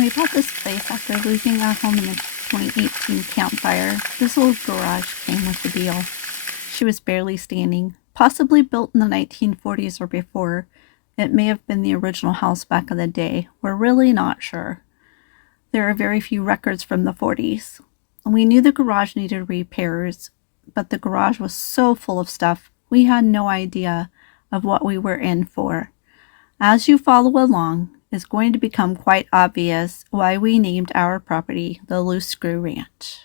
When we bought this place after losing our home in the 2018 campfire, this old garage came with the deal. She was barely standing, possibly built in the 1940s or before. It may have been the original house back in the day. We're really not sure. There are very few records from the 40s. We knew the garage needed repairs, but the garage was so full of stuff, we had no idea of what we were in for. As you follow along, it's going to become quite obvious why we named our property the Loose Screw Ranch.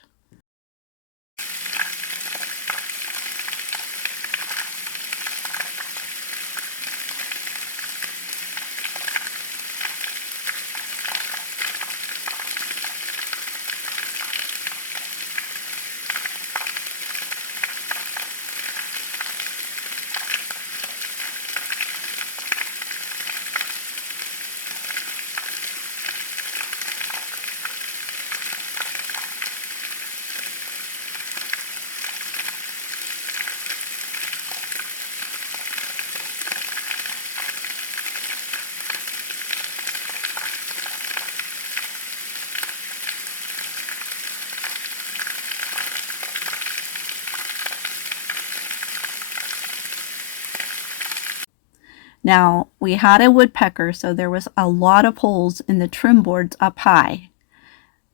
Now, we had a woodpecker, so there was a lot of holes in the trim boards up high,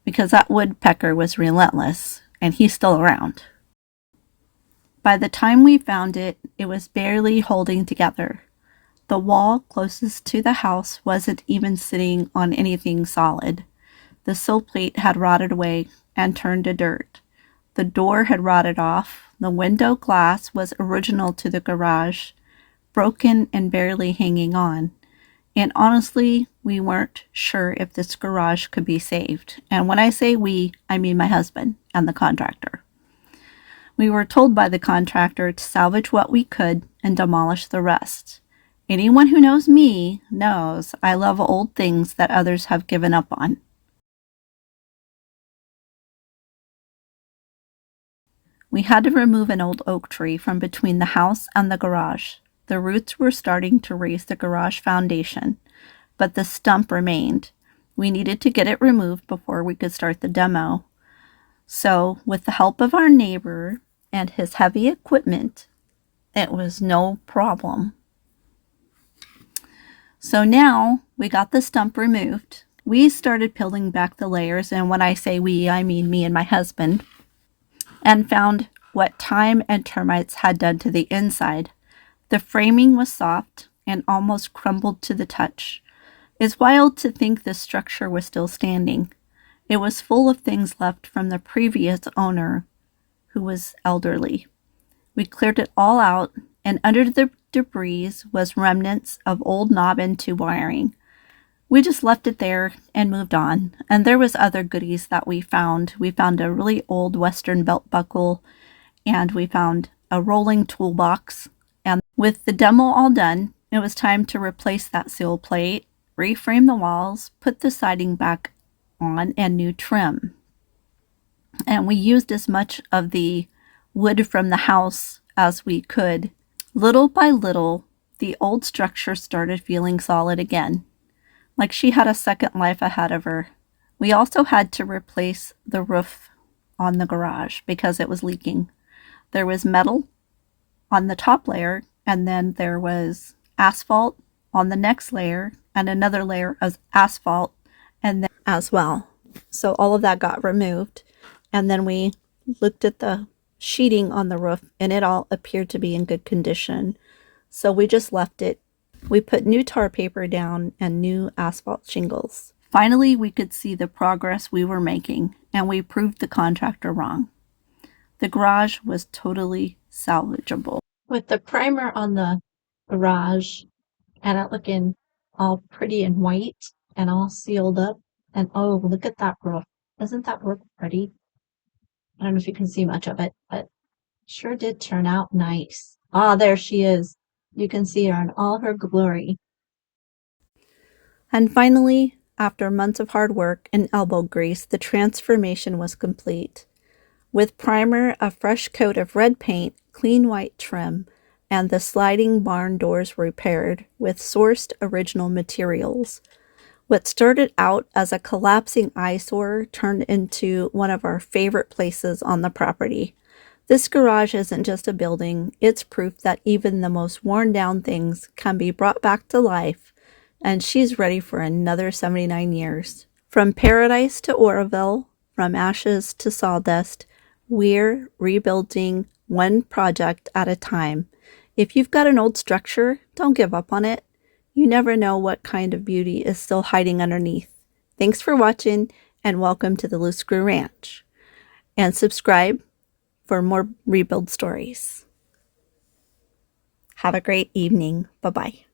because that woodpecker was relentless, and he's still around. By the time we found it, it was barely holding together. The wall closest to the house wasn't even sitting on anything solid. The sill plate had rotted away and turned to dirt. The door had rotted off. The window glass was original to the garage, broken and barely hanging on. And honestly, we weren't sure if this garage could be saved. And when I say we, I mean my husband and the contractor. We were told by the contractor to salvage what we could and demolish the rest. Anyone who knows me knows I love old things that others have given up on. We had to remove an old oak tree from between the house and the garage. The roots were starting to raise the garage foundation, but the stump remained. We needed to get it removed before we could start the demo. So, with the help of our neighbor and his heavy equipment, it was no problem. So now we got the stump removed. We started peeling back the layers, and when I say we, I mean me and my husband, and found what time and termites had done to the inside. The framing was soft and almost crumbled to the touch. It's wild to think the structure was still standing. It was full of things left from the previous owner, who was elderly. We cleared it all out, and under the debris was remnants of old knob and tube wiring. We just left it there and moved on, and there was other goodies that we found. We found a really old Western belt buckle, and we found a rolling toolbox. And with the demo all done, it was time to replace that sill plate, reframe the walls, put the siding back on, and new trim. And we used as much of the wood from the house as we could. Little by little, the old structure started feeling solid again, like she had a second life ahead of her. We also had to replace the roof on the garage because it was leaking. There was metal on the top layer, and then there was asphalt on the next layer, and another layer of asphalt and then as well. So all of that got removed, and then we looked at the sheeting on the roof, and it all appeared to be in good condition. So we just left it. We put new tar paper down and new asphalt shingles. Finally, we could see the progress we were making, and we proved the contractor wrong. The garage was totally salvageable. With the primer on the garage and it looking all pretty and white and all sealed up, and oh, look at that roof. Isn't that roof pretty? I don't know if you can see much of it, but sure did turn out nice. Ah, there she is. You can see her in all her glory. And finally, after months of hard work and elbow grease, the transformation was complete. With primer, a fresh coat of red paint, clean white trim, and the sliding barn doors repaired with sourced original materials. What started out as a collapsing eyesore turned into one of our favorite places on the property. This garage isn't just a building, it's proof that even the most worn down things can be brought back to life, and she's ready for another 79 years. From paradise to Oroville, from ashes to sawdust, we're rebuilding one project at a time. If you've got an old structure, don't give up on it. You never know what kind of beauty is still hiding underneath. Thanks for watching, and welcome to the Loose Screw Ranch. And subscribe for more rebuild stories. Have a great evening. Bye-bye.